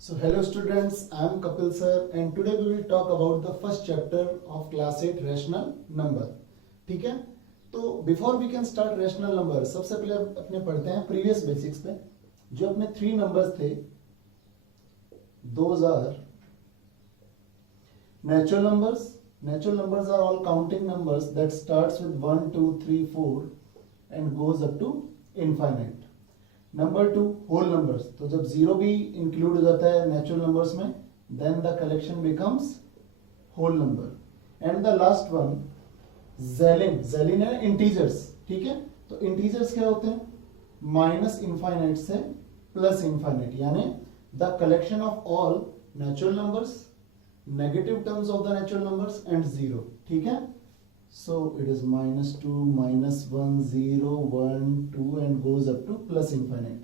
So hello students, I am Kapil sir and today we will talk about the first chapter of class 8 rational number. ठीक है, तो before we can start rational number सबसे पहले अपने पढ़ते हैं previous basics पे. जो अपने 3 numbers थे, those are natural numbers. Natural numbers are all counting numbers that starts with 1, 2, 3, 4 and goes up to infinite. Number 2 whole numbers. तो जब जीरो भी इंक्लूड हो जाता है नेचुरल नंबर्स में, then the collection becomes whole number. And the last one जेलिन. जेलिन है इंटीजर्स. ठीक है, तो इंटीजर्स क्या होते हैं? माइनस इनफाइनाइट से प्लस इनफाइनाइट, यानी the collection of all natural numbers, negative terms of the natural numbers and zero. ठीक है, so it is minus 2, minus 1, 0, 1, 2 and goes up to plus infinite.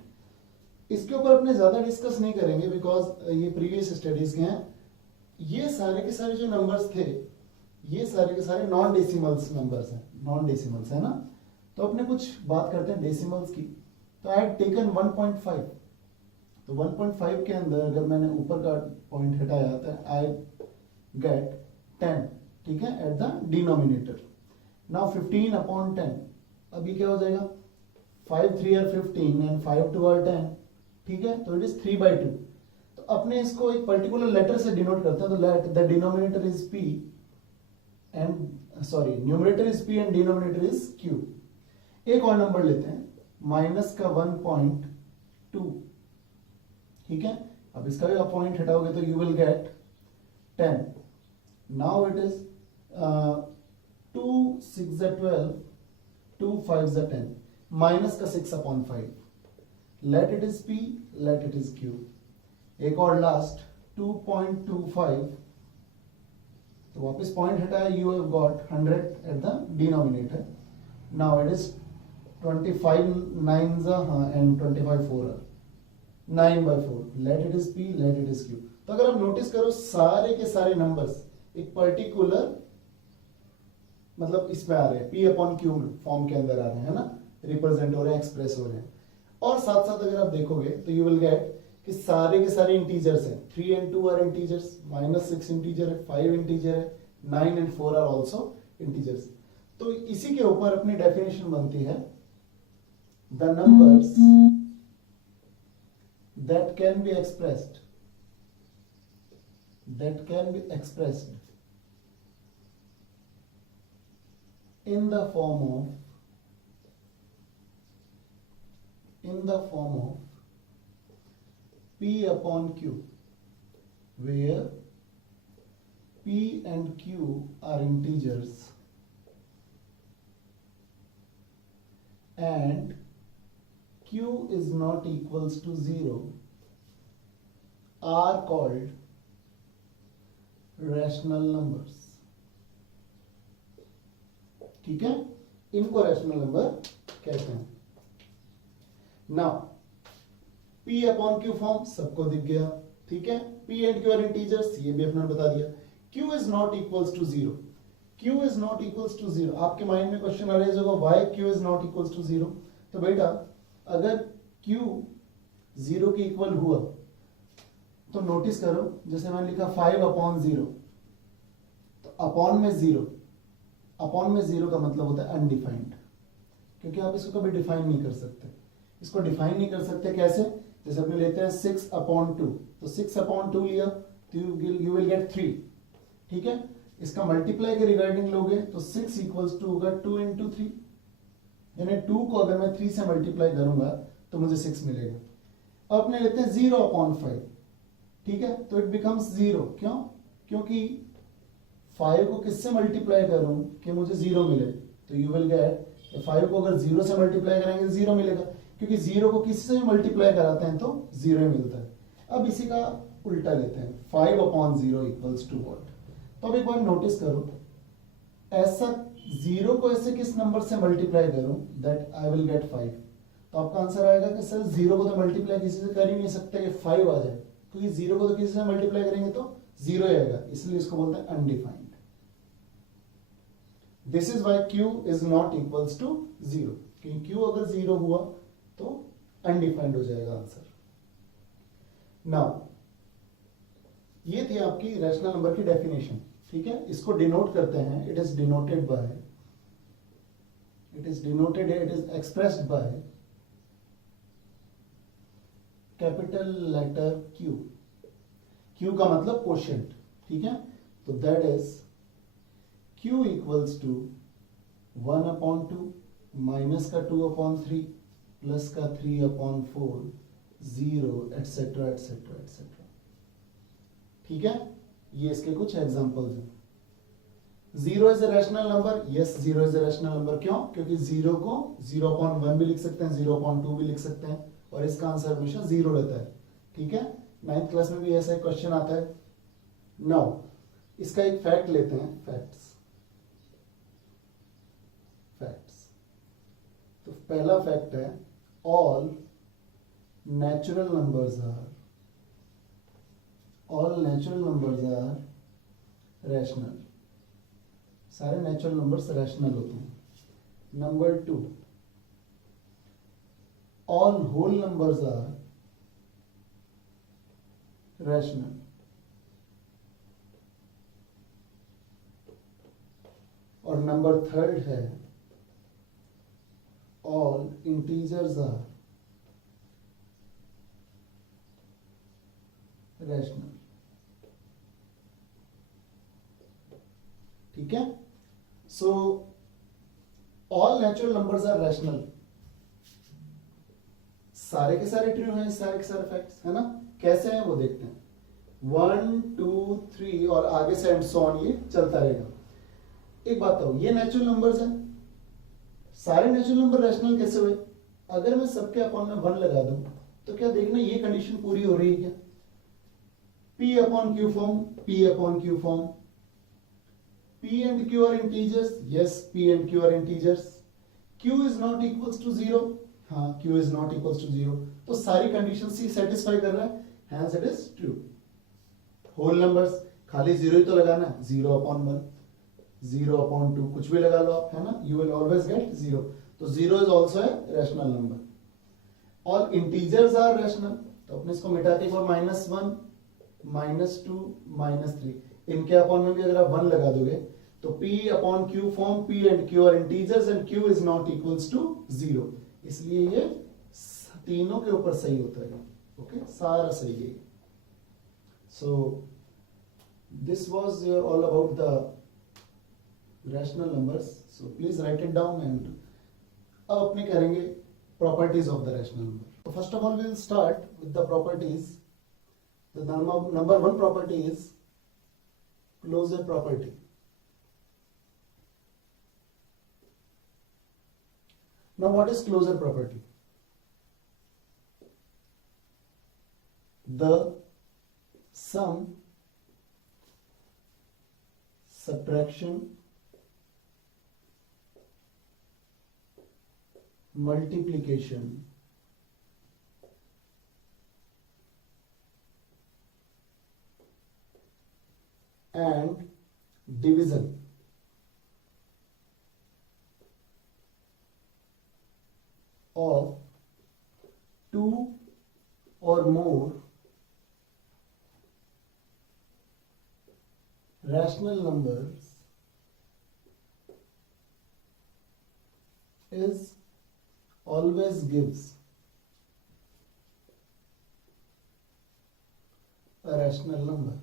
इसके ऊपर अपने ज्यादा डिस्कस नहीं करेंगे बिकॉज ये प्रीवियस स्टडीज के हैं. ये सारे के सारे जो नंबर्स थे, ये सारे के सारे नॉन डेसिमल्स नंबर्स हैं. नॉन डेसिमल्स है ना, तो अपने कुछ बात करते हैं डेसिमल्स की. तो आई हैड टेकन 1.5. तो 1.5 के अंदर अगर मैंने ऊपर का पॉइंट हटाया तो आई गेट 10. ठीक है, at the denominator. Now 15 upon 10, अभी क्या हो जाएगा? 5 3 आर 15 एंड 5 2 आर 10. ठीक है, तो इट इज 3/2. तो अपने इसको एक पर्टिकुलर लेटर से डिनोट करते हैं. तो let the denominator is p and sorry numerator is p and denominator is q. एक और नंबर लेते हैं, माइनस का 1.2. ठीक है, अब इसका भी आप पॉइंट हटाओगे तो you will gate 10. Now it is 2 6 are 12, 2 5 are 10. Minus का 6 upon 5. Let it is p, let it is q. एक और लास्ट 2.25. तो वापस पॉइंट हटाया, you have got 100 at the denominator. Now it is 25 9s and 25 4 are 9/4. Let it is p, let it is q. तो अगर आप notice करो सारे के सारे नंबर्स एक पर्टिकुलर मतलब इसमें आ रहे हैं, p अपॉन क्यू फॉर्म के अंदर आ रहे हैं ना, रिप्रेजेंट हो रहे हैं, एक्सप्रेस हो रहे हैं. और साथ साथ अगर आप देखोगे तो यू विल गेट कि सारे के सारे इंटीजर्स हैं. 3 and 2 आर इंटीजर्स, -6 इंटीजर है, 5 इंटीजर है, 9 and 4 आर ऑल्सो इंटीजर्स. तो इसी के ऊपर अपनी डेफिनेशन बनती है, the numbers that can be expressed in the form of p upon q, where p and q are integers and q is not equals to 0, are called rational numbers. ठीक है, इनको रैशनल नंबर कहते हैं. Now p upon q form सबको दिख गया. ठीक है, p and q are integers, ये भी अपने बता दिया. q is not equals to 0. q is not equals to 0. आपके माइंड में क्वेश्चन अराइज होगा, why q is not equals to 0. तो बेटा अगर q 0 के इक्वल हुआ तो नोटिस करो, जैसे मैंने लिखा 5 अपॉन 0, तो अपॉन में 0. अपॉन में 0 का मतलब होता है अनडिफाइंड, क्योंकि आप इसको कभी डिफाइन नहीं कर सकते. इसको डिफाइन नहीं कर सकते कैसे? जैसे अपने लेते हैं 6 अपॉन 2, तो 6 अपॉन 2 लिया तो यू विल गेट 3. ठीक है, इसका मल्टीप्लाई के रिगार्डिंग लोगे तो 6 इक्वल्स टू होगा 2 into 3, यानी 2 को अगर मैं 3 से मल्टीप्लाई करूंगा तो मुझे 6 मिलेगा. अब अपने लेते हैं 0 अपॉन 5. ठीक है, तो इट बिकम्स 0. क्यों? क्योंकि 5 को किससे मल्टीप्लाई करूं कि मुझे 0 मिले. तो यू विल गेट 5 को अगर 0 से मल्टीप्लाई करेंगे तो 0 मिलेगा, क्योंकि 0 को किसी से भी मल्टीप्लाई कराते हैं तो 0 ही मिलता है. अब इसी का उल्टा लेते हैं, 5 अपॉन 0 इक्वल्स टू व्हाट. तो अब एक बार नोटिस करो, ऐसा 0 को ऐसे किस नंबर से मल्टीप्लाई करूं दैट आई विल गेट 5. तो आपका आंसर आएगा कि सर 0 को तो मल्टीप्लाई किसी से कर ही नहीं सकते कि 5 आ जाए, क्योंकि 0 को तो किसी से मल्टीप्लाई करेंगे तो 0 ही आएगा, इसलिए इसको बोलते हैं undefined. This is why q is not equals to 0, क्योंकि q अगर 0 हुआ तो अनडिफाइंड हो जाएगा आंसर. नाउ ये थी आपकी रैशनल नंबर की डेफिनेशन, ठीक है। इसको डिनोट करते हैं, it is denoted by, it is expressed by capital letter Q। Q का मतलब क्वोशिएंट, ठीक है। तो that is Q equals to 1/2 minus का 2/3 प्लस का 3/4 0 एटसेट्रा एटसेट्रा एटसेट्रा, ठीक है। ये इसके कुछ एग्जांपल्स हैं। Zero is a rational number, yes zero is a rational number. क्यों? क्योंकि जीरो को 0/1 भी लिख सकते हैं, 0/2 भी लिख सकते हैं, और इसका आंसर हमेशा जीरो रहता है, ठीक है। 9th क्लास में भी ऐसा एक क्वेश्चन आता है। नाउ इसका एक फैक्ट लेते हैं, फैक्ट्स। तो पहला फैक्ट है, all natural numbers are rational. सारे नेचुरल नंबर्स रैशनल होते हैं। Number 2, all whole numbers are rational. और नंबर 3 है, ऑल इंटीजर्स आर रैशनल, ठीक है। So all natural numbers are rational, सारे के सारे ट्रू हैं, सारे के सारे फैक्ट्स है ना। कैसे हैं वो देखते हैं। 1 2 3 और आगे से एंड सो ऑन, ये चलता रहेगा। एक बात बताओ, ये नेचुरल नंबर्स हैं, सारे नेचुरल नंबर रैशनल कैसे हुए? अगर मैं सबके अपॉन में 1 लगा दूं तो क्या देखना ये कंडीशन पूरी हो रही है क्या? P/Q form, P/Q form. P and Q are integers, yes P and Q are integers। Q is not equals to 0, हाँ Q is not equals to 0, तो सारी कंडीशन सी सेटिस्फाई कर रहा है, hence it is true। Whole numbers खाली 0 ही तो लगाना है, 0/1 0/2 कुछ भी लगा लो आप, है ना, you will always get 0। तो 0 is also a rational number। all integers are rational, तो अपने इसको मिटा के एक बार -1 -2 -3, इनके अपॉन में भी अगर आप 1 लगा दोगे तो P/Q form, P and Q are integers and Q is not equals to 0, इसलिए ये तीनों के ऊपर सही होता है। ओके, सारा सही है। So this was all about the rational numbers, so please write it down. And अब अपने करेंगे properties of the rational number. तो first of all we will start with the properties. The number 1 property is closure property। Now what is closure property? The sum, subtraction, multiplication and division of two or more rational numbers is always gives a rational number।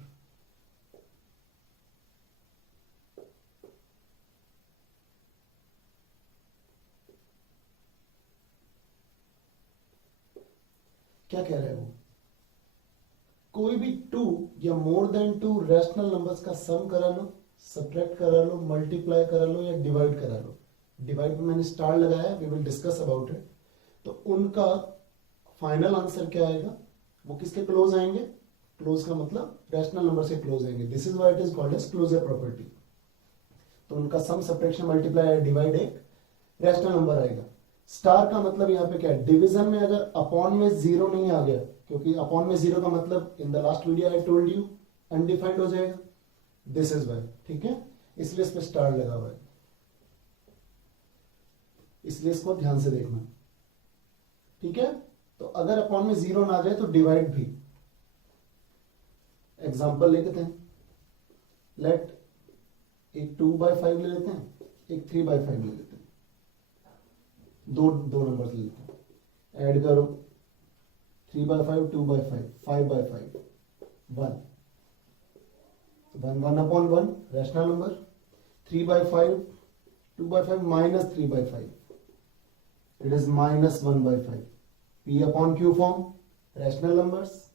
क्या कह रहे हैं वो? कोई भी 2 या more than 2 rational numbers का सम करा लो, सब्ट्रैक्ट करा लो, मल्टीप्लाई करा लो या डिवाइड करा लो। डिवाइड में मैंने स्टार लगाया, we will discuss about it. तो उनका फाइनल आंसर क्या आएगा? वो किसके क्लोज आएंगे? क्लोज का मतलब रैशनल नंबर से क्लोज आएंगे। This is why it is called as closure property. तो उनका सम, सब्ट्रैक्शन, मल्टीप्लाई या डिवाइड एक रैशनल नंबर आएगा। स्टार का मतलब यहाँ पे क्या है? डिवीजन में अगर अपॉन में 0 नहीं आ गया, क्योंकि अपॉन में 0 का मतलब in the last video I told you undefined हो जाएगा। दिस इज वाई, ठीक है, इसलिए इस पे स्टार लगा हुआ है, इसलिए इसको ध्यान से देखना, ठीक है। तो अगर अपॉन में 0 ना आ जाए तो डिवाइड भी। एग्जाम्पल ले लेते हैं, लेट एक 2/5 ले लेते हैं, एक 3/5 ले लेते हैं, दो नंबर ले लेते हैं, ऐड करो 3/5 2/5 5/5 1 1 upon 1 rational number, 3/5 2/5 minus 3/5 it is minus 1/5 P upon Q form rational numbers,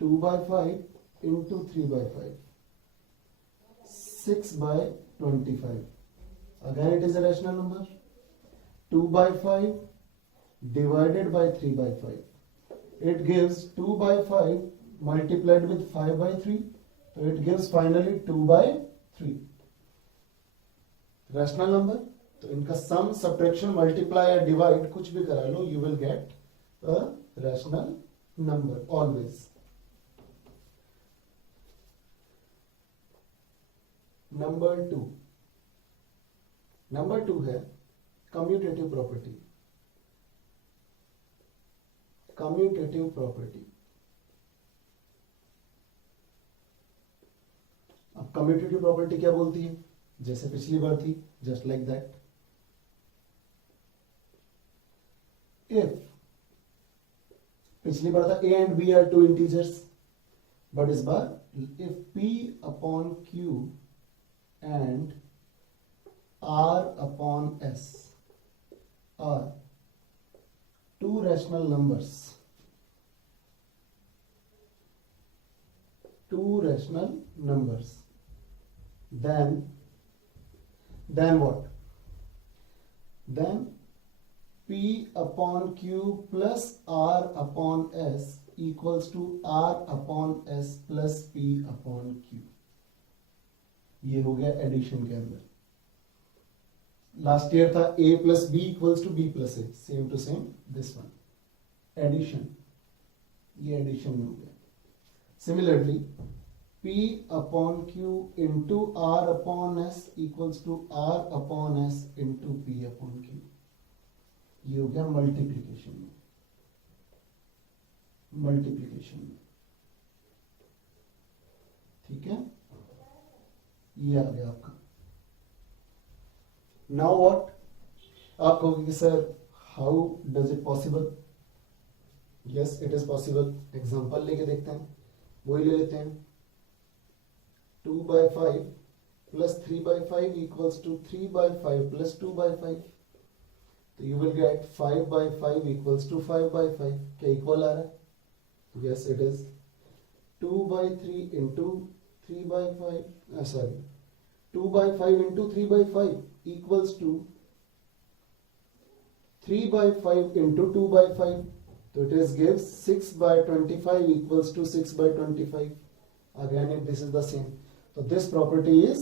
2/5 into 3/5 6/25 again it is a rational number, 2/5 divided by 3/5 it gives 2/5 multiplied with 5/3 so it gives finally 2/3 rational number. तो इनका sum subtraction multiply या divide कुछ भी करा लो, you will get a rational number always. Number two है commutative property. Commutative property, अब commutative property क्या बोलती है, जैसे पिछली बार थी, जस्ट लाइक दैट। इफ पिछली बार था a and b are two integers, but इस बार if p upon q and r upon s are two rational numbers, then what? Then p upon q plus r upon s equals to r upon s plus p upon q। ये हो गया addition के अंदर। Last year था a plus b equals to b plus a, same to same this one, addition, ये addition में हो गया। Similarly p upon q into r upon s equals to r upon s into p upon q, ये हो गया multiplication में। ठीक है, ये आ गया आपका। नाउ व्हाट, आप कहोगे कि sir how does it possible? Yes it is possible. Example लेके देखते हैं, वही ले लेते हैं 2/5 plus 3/5 equals to 3/5 plus 2/5, तो you will get 5/5 equals to 5/5। क्या इक्वल आ रहा है? Yes it is 2/3 into 3/5 sorry 2/5 into 3/5 equals to 3/5 into 2/5, so it is gives 6/25 equals to 6/25। again if this is the same, so this property is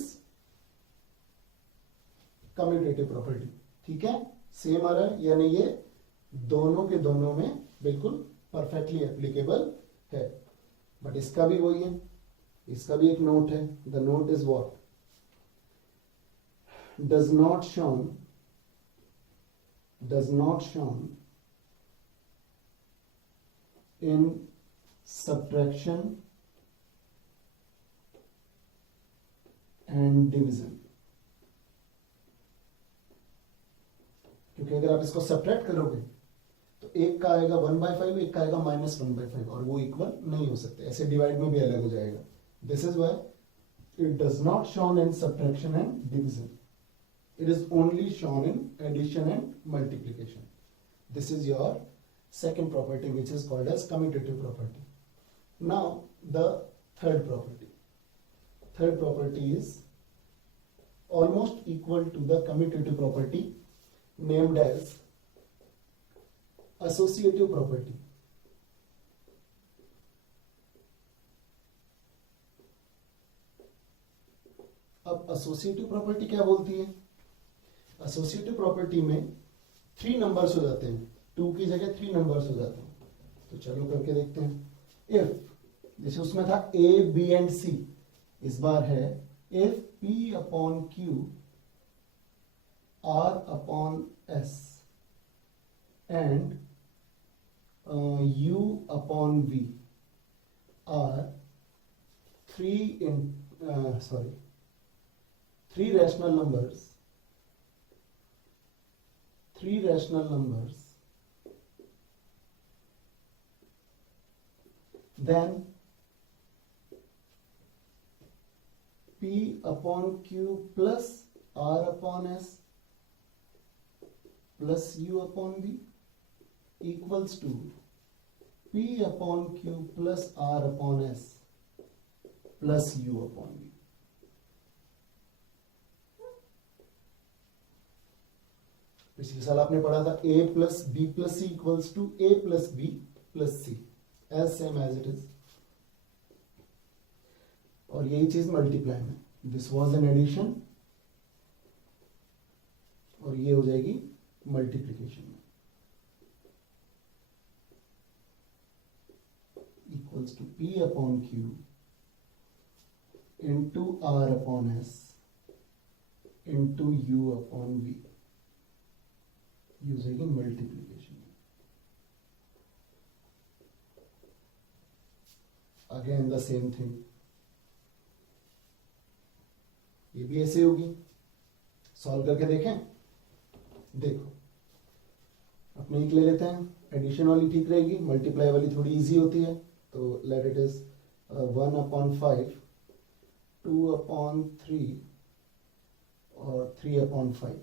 commutative property। ठीक है, same आ रहा है, यानी ये दोनों के दोनों में बिल्कुल परफेक्टली एप्लीकेबल है। बट इसका भी वही है, इसका भी एक नोट है। The note is what, does not shown in subtraction and division. क्योंकि अगर आप इसको सब्ट्रैक्ट करोगे तो एक का आएगा 1/5, एक का आएगा -1/5, और वो इक्वल नहीं हो सकते। ऐसे डिवाइड में भी अलग हो जाएगा। This is why it does not shown in subtraction and division, it is only shown in addition and multiplication. This is your second property which is called as commutative property. Now the third property is almost equal to the commutative property named as associative property। अब associative property क्या बोलती है? associative property में 3 numbers हो जाते हैं, 2 की जगह 3 नंबर्स हो जाते हैं। तो चलो करके देखते हैं। इफ जैसे उसमें था a b and c, इस बार है if p upon q r upon s and u upon v are three rational numbers, then P upon Q plus R upon S plus U upon V equals to P upon Q plus R upon S plus U upon V. पिछले साल आपने पढ़ा था A plus B plus C equals to A plus B plus C, as same as it is. और यही चीज multiply में, this was an addition और ये हो जाएगी मल्टीप्लीकेशन में, equals to P upon Q into R upon S into U upon V, use होगी मल्टीप्लीकेशन में. अगेन द सेम थिंग, ये भी ऐसे होगी. सॉल्व करके देखें. देखो अपने एक ले लेते हैं, एडिशन वाली ठीक रहेगी, मल्टीप्लाई वाली थोड़ी इजी होती है. तो लेट इट इज 1/5, 2/3 और 3/5,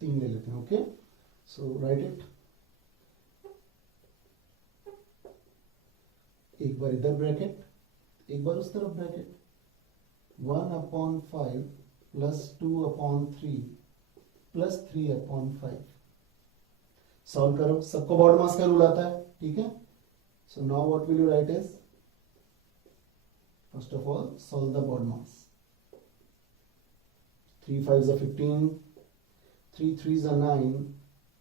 3 ले लेते हैं. Okay, so right it. एक बार इधर ब्रैकेट, एक बार उस तरफ ब्रैकेट. 1/5 plus 2/3 plus 3/5. सॉल्व करो, सबको बॉड मास का रूल आता है, ठीक है. So now what will you write is, first of all solve the BODMAS. 3 5s are 15, 3 3s are 9,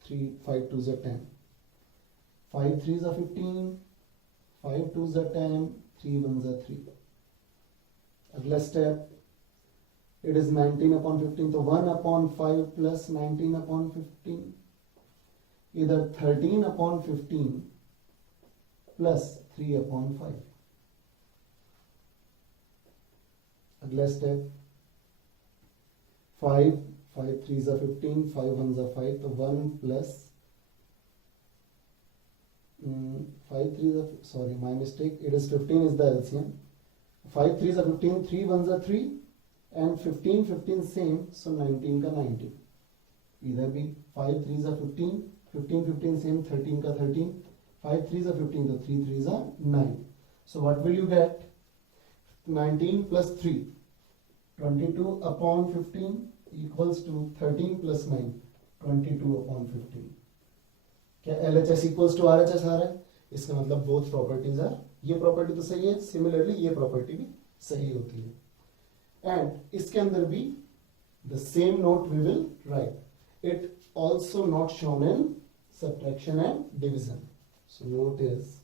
3 5 2s are 10, 5 3s are 15, 5 2s are 10, 3 1s are 3. अगला step, it is 19/15, तो 1/5 plus 19/15, इधर 13/15 plus 3/5. अगला step, 5 3s are 15, 5 1s are 5, तो 1 plus 5 3s are, sorry my mistake, it is 15 is the LCM. 5 3s are 15, 3 1s are 3 and 15 15 same, so 19 का 19. इधर भी 5 3s are 15, 15 15 same, 13 का 13, 5 3s are 15, तो 3 3s are 9. So what will you get? 19 plus 3, 22/15 equals to 13 plus 9, 22/15. क्या LHS equals to RHS आ रहा है? इसका मतलब both properties are, ये प्रॉपर्टी तो सही है, सिमिलरली ये प्रॉपर्टी भी सही होती है. एंड इसके अंदर भी the same note we will write, it also not shown in subtraction and division. So note is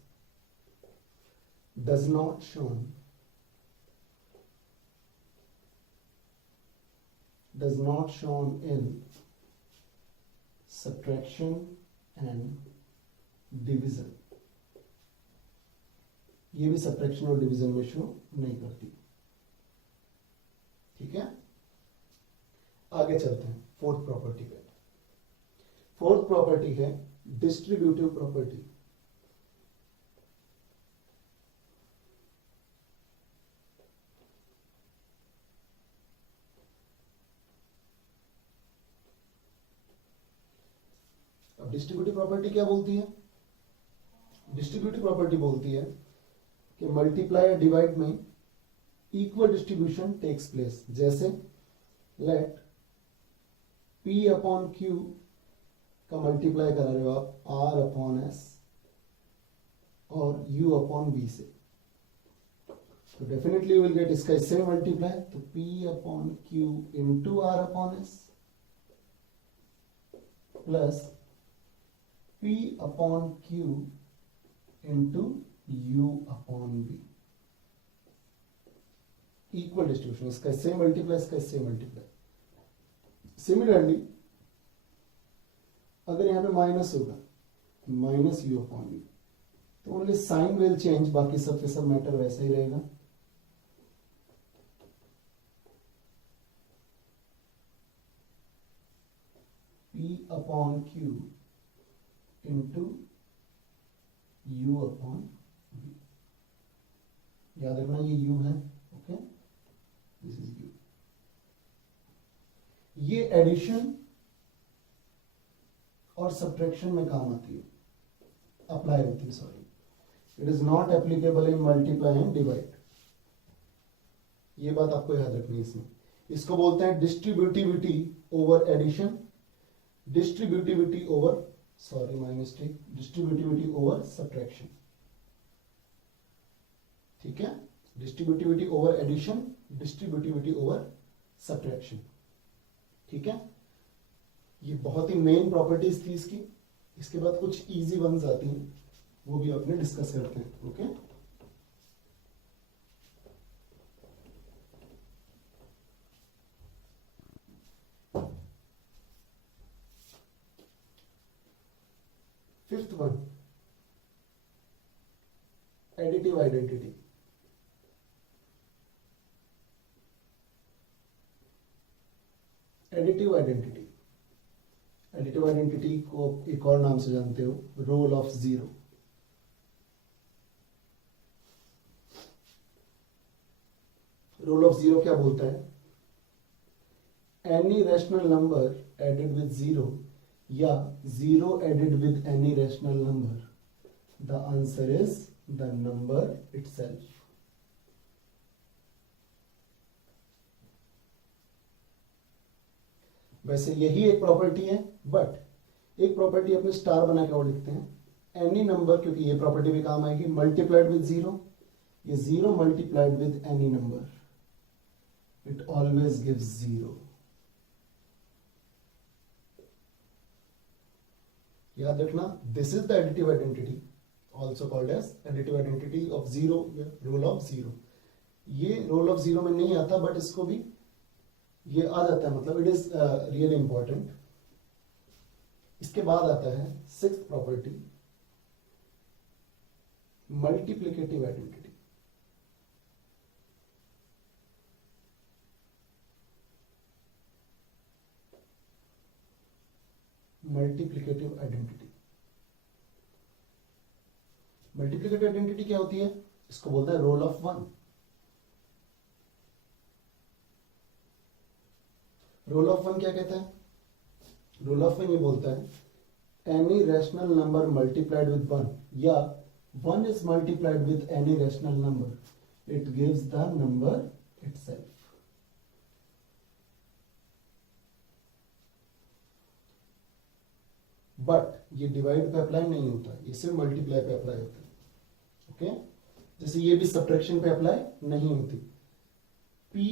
does not shown in subtraction and division. ये भी सब्ट्रैक्शन और डिवीजन में शो नहीं करती. ठीक है, आगे चलते हैं फोर्थ प्रॉपर्टी पे. फोर्थ प्रॉपर्टी है डिस्ट्रीब्यूटिव प्रॉपर्टी. अब डिस्ट्रीब्यूटिव प्रॉपर्टी क्या बोलती है? डिस्ट्रीब्यूटिव प्रॉपर्टी बोलती है कि मल्टीप्लाई या डिवाइड में इक्वल डिस्ट्रीब्यूशन टेक्स प्लेस. जैसे लेट P अपॉन Q का मल्टीप्लाई करा रहे हो आप R अपॉन S और U अपॉन B से, तो डेफिनेटली यू विल गेट इसका इससे मल्टीप्लाई, तो P upon Q into R upon S plus P upon Q into U upon B. Equal distribution, इसका इससे मल्टीप्लाई, इसका इससे मल्टीप्लाई. सिमिलरली अगर यहां पे माइनस होगा, माइनस U अपॉन B, तो ओनली साइन विल चेंज, बाकी सब के सब मैटर वैसा ही रहेगा. P upon Q into U upon V। याद रखना ये U है, ओके, दिस इज U। ये एडिशन और सब्ट्रैक्शन में काम आती है, अप्लाई होती है, sorry. It is not applicable in multiply and divide. ये बात आपको याद रखनी है इसमें। इसको बोलते हैं distributivity over addition, distributivity over, sorry my mistake, distributivity over subtraction. ठीक है, distributivity over addition, distributivity over subtraction. ठीक है, ये बहुत ही मेन प्रॉपर्टीज थी इसकी। इसके बाद कुछ इजी वंस आती हैं, वो भी अपने डिस्कस करते हैं, okay. Fifth one, additive identity. Additive identity, additive identity को एक और नाम से जानते हो, role of zero. Role of zero क्या बोलता है? Any rational number added with zero या zero added with any rational number, the answer is the number itself. वैसे यही एक प्रॉपर्टी है, बट एक प्रॉपर्टी अपने स्टार बना के और लिखते हैं, एनी नंबर, क्योंकि ये प्रॉपर्टी भी काम आएगी, मल्टीप्लाइड विद जीरो, ये zero multiplied with any number, it always gives zero. याद रखना, this is the additive identity, also called as additive identity of zero, role of zero. ये रोल ऑफ जीरो में नहीं आता, बट इसको भी ये आ जाता है, मतलब इट इज रियली इंपॉर्टेंट। इसके बाद आता है sixth property, multiplicative identity. Multiplicative identity, multiplicative identity क्या होती है? इसको बोलते हैं role of one. Role of one क्या कहता है? रोल ऑफ वन ये बोलता है any rational number multiplied with one, या one is multiplied with any rational number, it gives the number itself. But ये डिवाइड पे अप्लाई नहीं होता, ये सिर्फ मल्टीप्लाई पे अप्लाई होता है, ओके। जैसे ये भी सब्ट्रैक्शन पे अप्लाई नहीं होती। P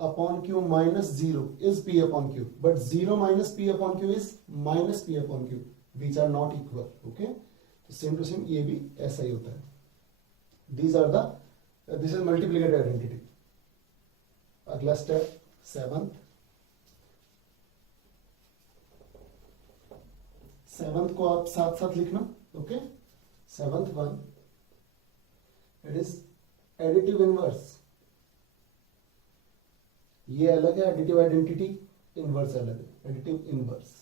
upon Q minus zero is P upon Q, but zero minus P upon Q is minus P upon Q, which are not equal, okay. तो सेम टू सेम ये भी ऐसा ही होता है। This are the, this is multiplicative identity. अगला step seventh, seventh को आप साथ साथ लिखना, okay. Seventh one, it is additive inverse. ये अलग है एडिटिव आइडेंटिटी, इनवर्स अलग है, एडिटिव इनवर्स।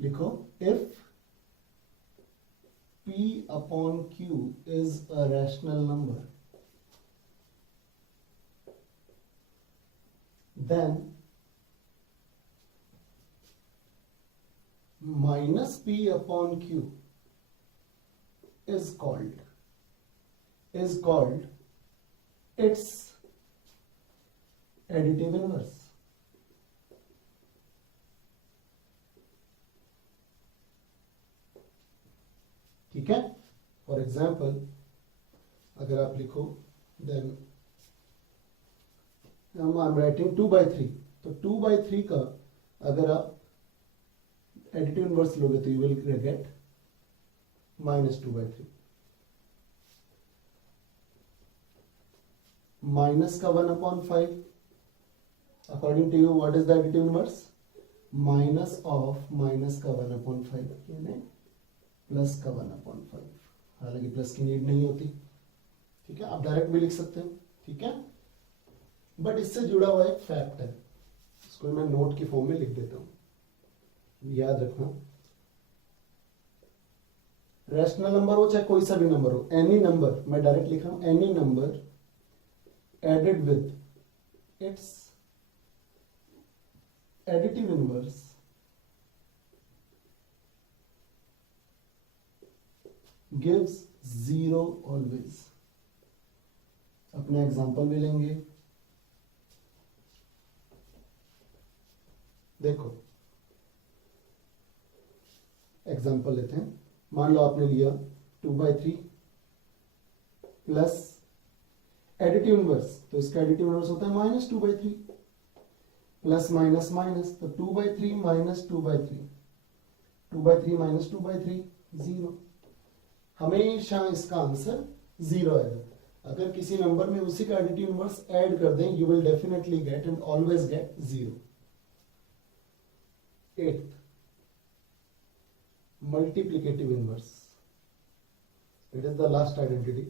लिखो, if P upon Q is a rational number, then minus P upon Q is called its additive inverse. ठीक है। फॉर एग्जाम्पल अगर आप लिखो, देन आई एम राइटिंग 2/3, तो 2/3 का अगर आप एडिटिव इनवर्स लोगे तो यू विल गेट -2/3। माइनस का 1/5, according to you what is the additive inverse? Minus of minus का 1/5 यानी प्लस का 1/5। हालांकि प्लस की नीड नहीं होती, ठीक है, आप डायरेक्ट भी लिख सकते हो, ठीक है। बट इससे जुड़ा हुआ एक फैक्ट है, इसको मैं नोट की फॉर्म में लिख देता हूं, याद रखना। रैशनल नंबर हो चाहे कोई सा भी नंबर हो, एनी नंबर, मैं डायरेक्ट लिख रहा हूं, any number added with its additive inverse gives zero always. अपने एग्जांपल भी लेंगे, देखो एग्जांपल लेते हैं। मान लो आपने लिया 2/3 प्लस एडिटिव इनवर्स, तो इसका एडिटिव इनवर्स होता है -2/3 प्लस माइनस माइनस, तो 2/3 माइनस 2/3, 2/3 माइनस 2/3 0। हमेशा इसका आंसर 0 आएगा। अगर किसी नंबर में उसी का एडिटिव इनवर्स ऐड कर दें, you will definitely get and always get 0। 8th, multiplicative inverse. It is the last identity.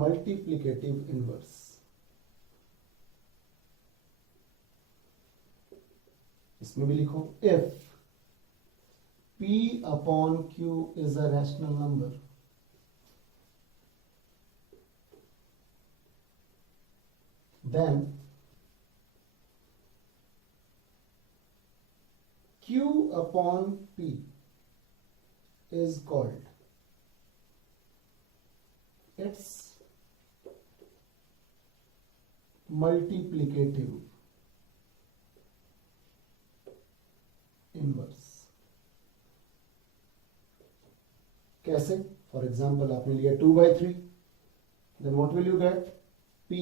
Multiplicative inverse. इसमें भी लिखो, if P upon Q is a rational number, then Q upon P is called its multiplicative inverse। कैसे? For example आपने लिया 2/3, then what will you get? P,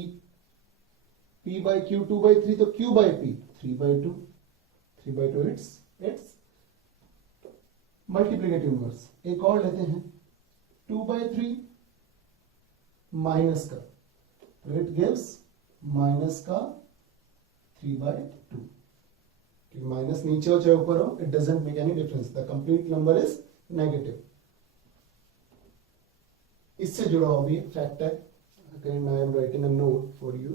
P by Q 2/3, तो Q by P 3/2, 3/2 it's multiplicative inverse. एक और लेते हैं 2/3 minus का, तो इट गिव्स माइनस का 3/2। क्योंकि माइनस नीचे हो चाहे ऊपर हो, it doesn't make any difference, the complete number is negative. इससे जुड़ा हुआ भी फैक्ट है, again I am writing a note for you.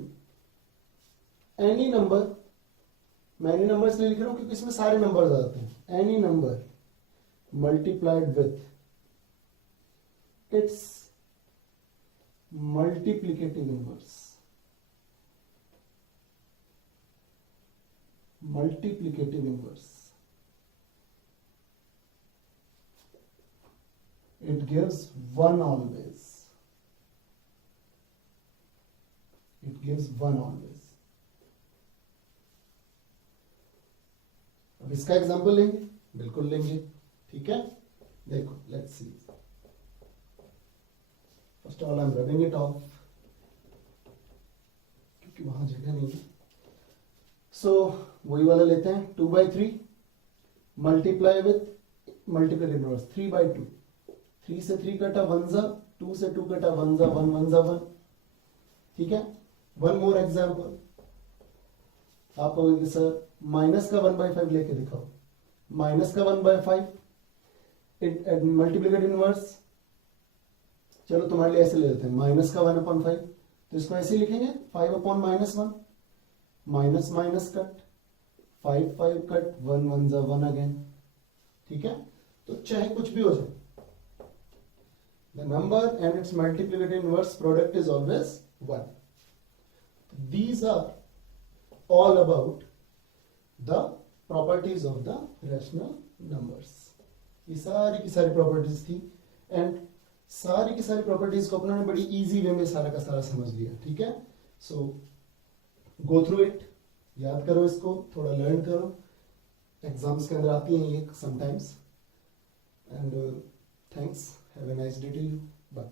Any number, मैं एनी नंबर इसलिए लिख रहा हूं क्योंकि इसमें सारे नंबर आते हैं। Any number multiplied with its multiplicative inverse, multiplicative inverse, it gives 1 always, it gives 1 always। अब इसका एग्जांपल लेंगे, बिल्कुल लेंगे, ठीक है। देखो let's see, first all I am rubbing it of क्योंकि वहां जगह नहीं है। सो वही वाला लेते हैं, 2/3 मल्टीप्लाई विथ मल्टीपल इनवर्स 3/2, 3 से 3 कटा 1 जा, 2 से 2 कटा 1 जा, 1 1 जा 1, ठीक है। वन मोर एग्जांपल, आप कहोगे कि सर माइनस का 1/5 लेके दिखाओ। माइनस का 1/5 मल्टीप्लिकेटिव इनवर्स, चलो तुम्हारे लिए ऐसे ले लेते हैं, माइनस का 1/5, तो इसको ऐसे लिखेंगे 5/-1, माइनस माइनस कट, 5 5 कट, 1 1 जा 1 अगेन, ठीक है। तो चाहे कुछ भी हो जाए, the number and its multiplicative inverse product is always 1। These are all about the properties of the rational numbers। ये सारी की सारी प्रॉपर्टीज थी, एंड सारी की सारी प्रॉपर्टीज को अपना बड़ी इजी वे में सारा का सारा समझ लिया, ठीक है। सो गो थ्रू इट, याद करो इसको, थोड़ा लर्न करो, एग्जाम्स के अंदर आती हैं ये sometimes. And thanks, have a nice day to you, bye।